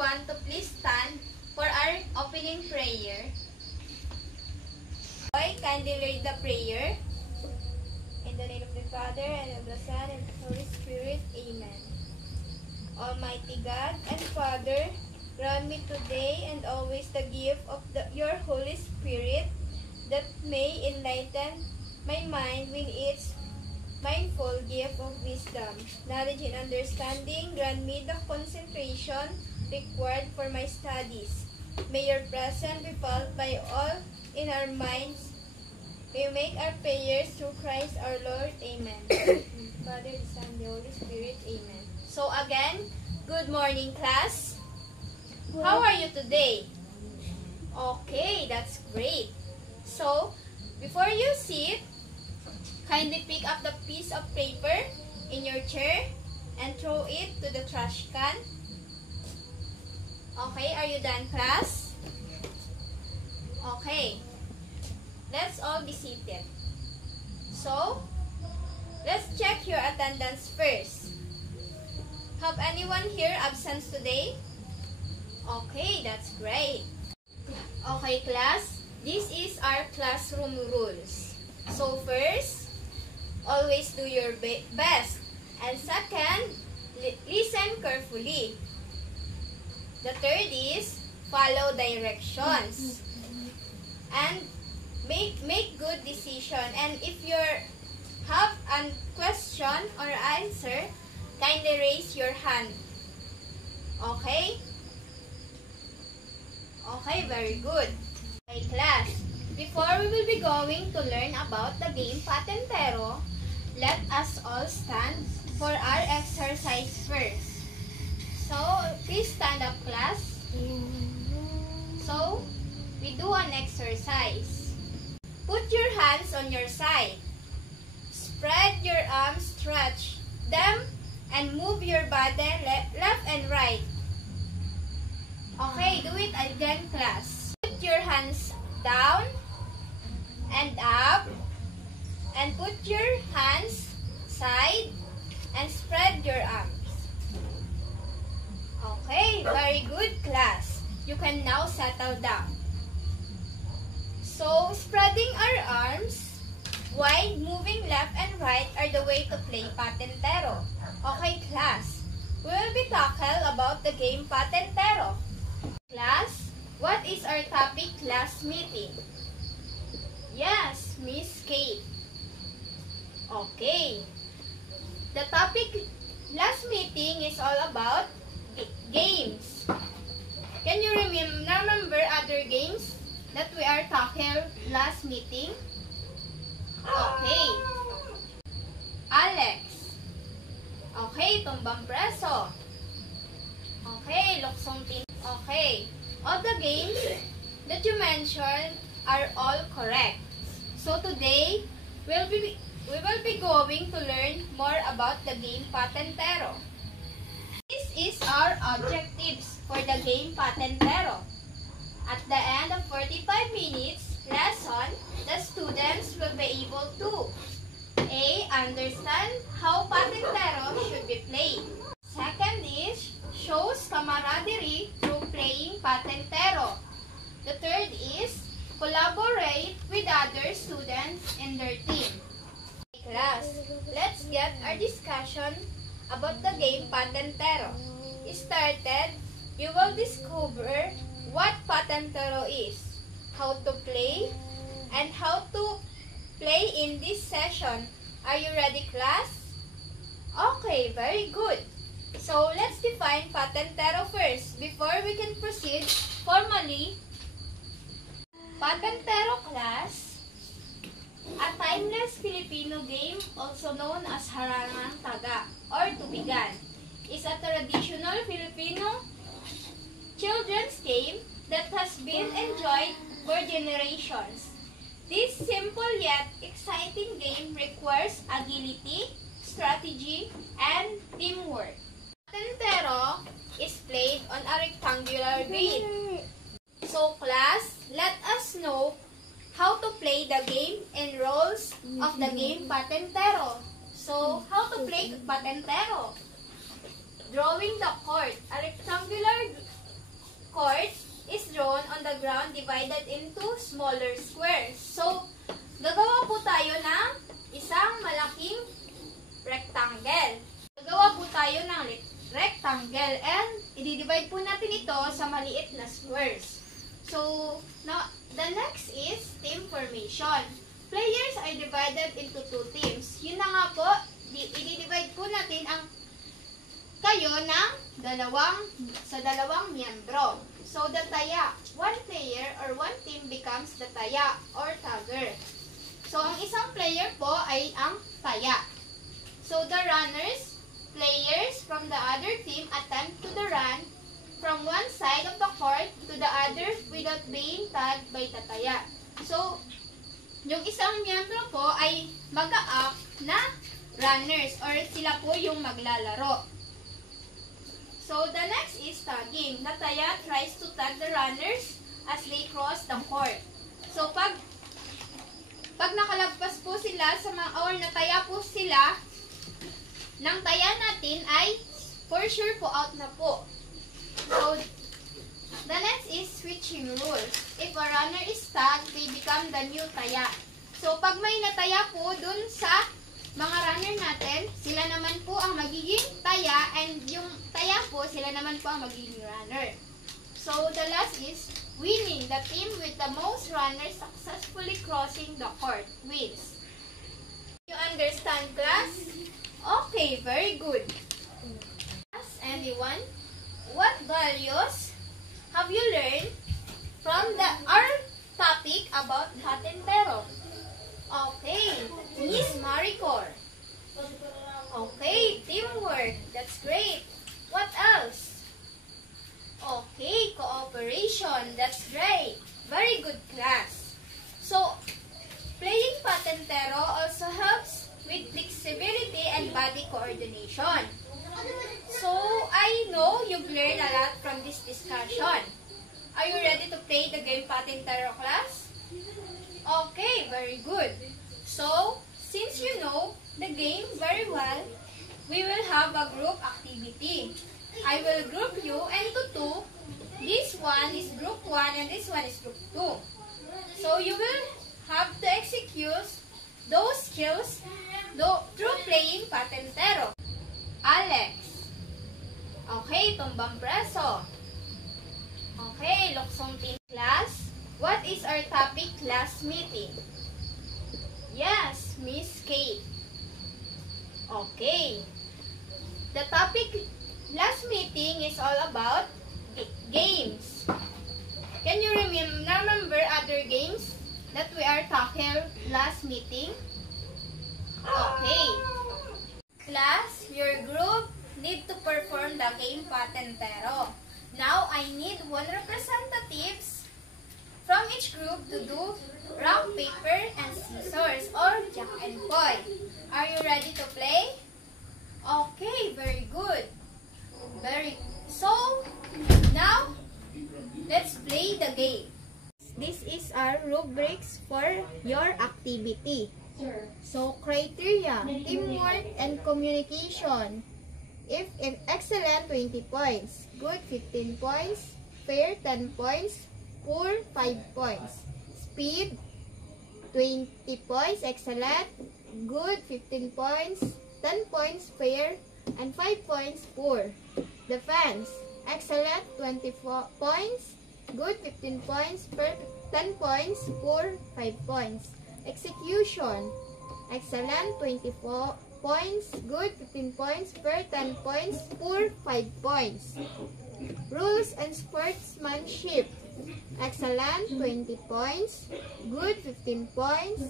everyone to please stand for our opening prayer. Boy, kindly read the prayer. In the name of the Father, and of the Son, and of the Holy Spirit. Amen. Almighty God and Father, grant me today and always the gift of your Holy Spirit, that may enlighten my mind with its mindful gift of wisdom, knowledge, and understanding. Grant me the concentration required for my studies. May your presence be felt by all in our minds. We make our prayers through Christ our Lord. Amen. Father, the Son, the Holy Spirit. Amen. So again, good morning, class. How are you today? Okay, that's great. So, before you sit, kindly pick up the piece of paper in your chair and throw it to the trash can. Okay, are you done, class? Okay. Let's all be seated. So, let's check your attendance first. Have anyone here absent today? Okay, that's great. Okay, class, this is our classroom rules. So first, always do your best. And second, listen carefully. The third is, follow directions. And make good decision. And if you have a question or answer, kindly raise your hand. Okay? Okay, very good. Okay, class. Before we will be going to learn about the game Patentero, let us all stand for our exercise first. So, please stand up, class. So, we do an exercise. Put your hands on your side. Spread your arms, stretch them, and move your body left and right. Okay, do it again, class. Put your hands down and up, and put your hands side and spread your arms. Okay, very good, class. You can now settle down. So, spreading our arms wide, moving left and right are the way to play Patentero. Okay, class. We will be talking about the game Patentero. Class, what is our topic class meeting? Yes, Miss Kate. Okay. The topic last meeting is all about games. Can you remember other games that we are talking last meeting? Okay. Alex. Okay, tumbang preso. Okay, luksong tin. Okay. All the games that you mentioned are all correct. So today, we will be going to learn more about the game Patentero. This is our objectives for the game Patentero. At the end of 45 minutes lesson, the students will be able to A. Understand how Patentero should be played. Second is, shows camaraderie through playing Patentero. The third is, collaborate with other students in their team. Class, let's get our discussion about the game Patentero. Started, you will discover what Patentero is, how to play, and how to play in this session. Are you ready, class? Okay, very good. So, let's define Patentero first before we can proceed formally. Patentero, class, a timeless Filipino game also known as Harangang Taga or Tubigan, is a traditional Filipino children's game that has been enjoyed for generations. This simple yet exciting game requires agility, strategy, and teamwork. Patentero is played on a rectangular grid. So class, let us know how to play the game and rules of the game Patentero. So, how to play Patentero? Drawing the court. A rectangular court is drawn on the ground divided into smaller squares. So, gagawa po tayo ng isang malaking rectangle. Gagawa po tayo ng rectangle and i-divide po natin ito sa maliit na squares. So, now, the next is team formation. Players are divided into 2 teams. Yun na nga po, i-divide po natin ang kayo ng dalawang miyembro. So, the taya, one player or one team becomes the taya or tagger. So, ang isang player po ay ang taya. So, the runners, players from the other team attempt to run from one side of the court to the other without being tagged by the taya. So, yung isang miyembro po ay mag-a-act na runners or sila po yung maglalaro. So, the next is tagging. The taya tries to tag the runners as they cross the court. So, pag nakalagpas po sila sa mga, or nataya po sila ng taya natin ay for sure po out na po. So, the next is switching rules. If a runner is tagged, they become the new taya. So, pag may nataya po dun sa mga runner natin, sila naman po ang magiging taya and yung taya po, sila naman po ang magiging runner. So, the last is winning. The team with the most runners successfully crossing the court wins. You understand, class? Okay, very good. Anyone? What values have you learned from our topic about patentero? Okay, Miss Maricor. Okay, teamwork. That's great. What else? Okay, cooperation. That's great. Very good, class. So, playing patentero also helps with flexibility and body coordination. So, I know you've learned a lot from this discussion. Are you ready to play the game patentero, class? Okay, very good. So, since you know the game very well, we will have a group activity. I will group you into 2. This one is group 1 and this one is group 2. So, you will have to execute those skills through playing patentero. Alex. Okay, tumbang preso. Okay, luksong team. Class, what is our topic class meeting? Yes, Miss Kate. Okay. The topic last meeting is all about games. Can you remember other games that we are talking last meeting? Okay. Class, your group need to perform the game patentero. Now, I need 1 representatives from each group to do rock, paper, and scissors or jack and boy. Are you ready to play? Okay, very good. So, now, let's play the game. This is our rubrics for your activity. So, criteria, teamwork, and communication. If excellent, 20 points. Good, 15 points. Fair, 10 points. Poor, 5 points. Speed, 20 points. Excellent. Good, 15 points. 10 points. Fair, and 5 points. Poor. Defense, excellent, 24 points. Good, 15 points. Fair, 10 points. Poor, 5 points. Execution, excellent, 24 points. Good, 15 points. Fair, 10 points. Poor, 5 points. Rules and sportsmanship, excellent, 20 points. Good, 15 points.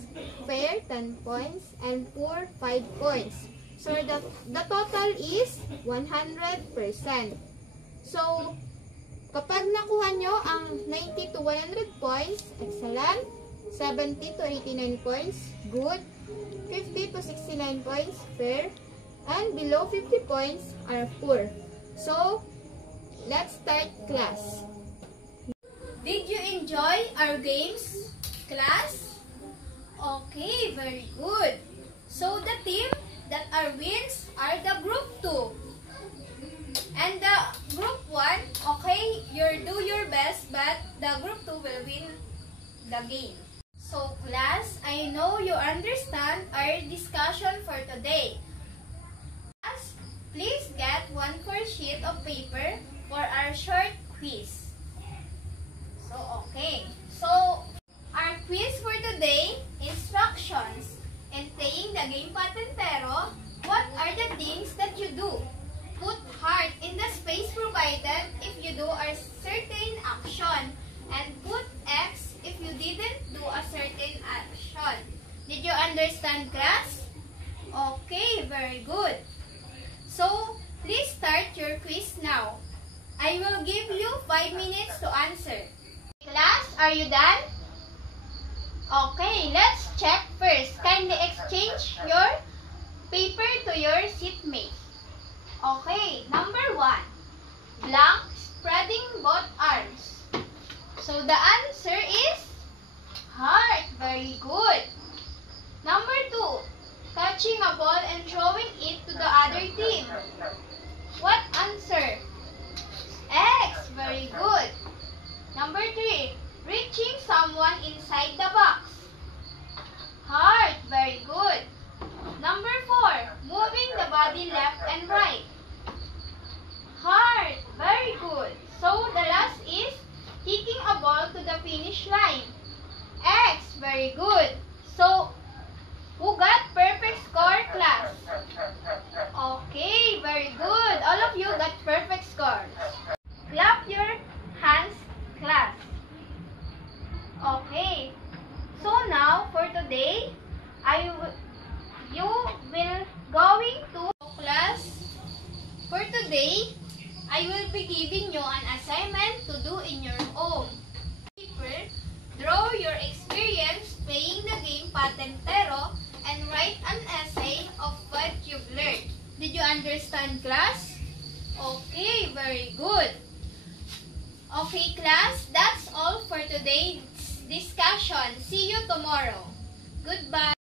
Fair, 10 points. And poor, 5 points. So, the total is 100%. So, kapag nakuha nyo ang 90 to 100 points, excellent. 70 to 89 points, good. 50 to 69 points, fair. And below 50 points are poor. So, let's start class. Did you enjoy our games, class? Okay, very good. So, the team that are wins are the group 2. And the group 1, okay, do your best, but the group 2 will win the game. So class, I know you understand our discussion for today. Class, please get 1/4 sheet of paper for our short quiz. So our quiz for today, instructions. In playing the game Patentero, what are the things that you do? Put heart in the space provided if you do a certain action, and put X if you didn't do a certain action. Did you understand, class? Okay, very good. So, please start your quiz now. I will give you 5 minutes to answer. Class, are you done? Okay, let's check first. Kindly exchange your paper to your seatmate. Okay, number 1. Blank, spreading both arms. So the answer is heart. Very good. Number 2. Catching a ball and throwing it to the other team. What answer? X. Very good. Number 3. Reaching someone inside the box. Heart. Very good. Number 4. Moving the body left and right. Heart. Very good. So the last is kicking a ball to the finish line. X. Very good. So, who got perfect score, class? Okay, very good. All of you got perfect scores. Clap your hands, class. Okay. So now, for today, you will going to class. For today, I will be giving you an assignment to do in your home. Paper, draw your experience playing the game Patentero and write an essay of what you've learned. Did you understand, class? Okay, very good. Okay, class, that's all for today's discussion. See you tomorrow. Goodbye.